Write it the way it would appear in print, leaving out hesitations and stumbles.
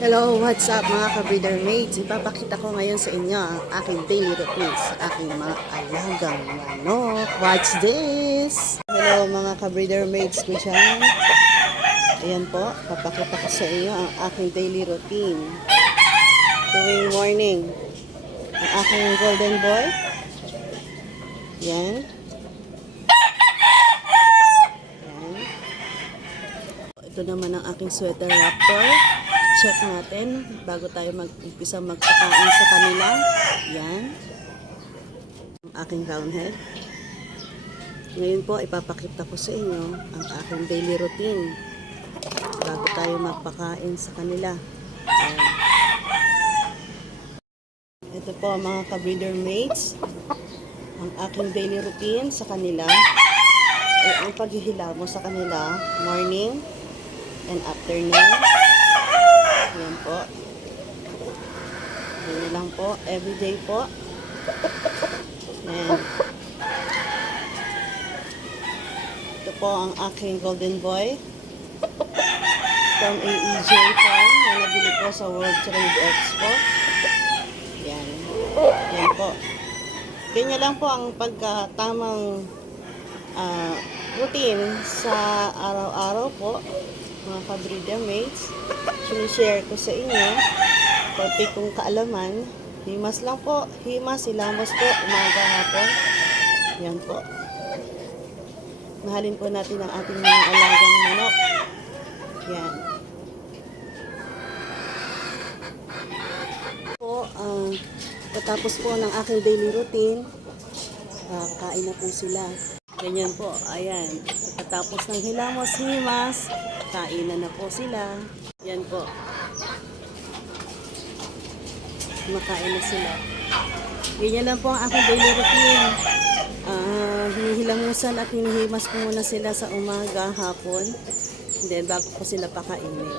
Hello, what's up mga ka-breeder mates? Ipapakita ko ngayon sa inyo ang aking daily routine sa aking mga alagang manok. Watch this! Hello mga ka-breeder mates ko dyan. Ayan po, papakita ko sa inyo ang aking daily routine. Tuwing morning, ang aking golden boy. Yan. Yan. Ito naman ang aking sweater raptor. Check natin bago tayo mag-umpisa magpakain sa kanila. Yan. Ang aking round head. Ngayon po, ipapakita ko sa inyo ang aking daily routine bago tayo magpakain sa kanila. Yan. Ito po mga ka-breeder mates. Ang aking daily routine sa kanila ay ang paghihilamo sa kanila morning and afternoon. Yan po. Yan lang po. Everyday po. Yan. Ito po ang aking golden boy from AEJ Farm na nabili ko sa World Trade Expo. Yan. Yan po. Ganyan lang po ang pagkatamang routine sa araw-araw po, mga ka-breeder mates. Sinishare ko sa inyo konti kong kaalaman. Himas lang po, himas, hilamos po, umaga, hapon. Yan po. Mahalin po natin ang ating mga alagang manok. Yan po. Patapos po ng aking daily routine, kain na po sila. Ganyan po, ayan. Patapos ng hilamos, himas, kainan na po sila. Yan po. Makain na sila. Ganyan lang po ang aking daily routine. Hinihilamusan at hinihimas ko muna sila sa umaga, hapon. Then bago ko sila pakainin.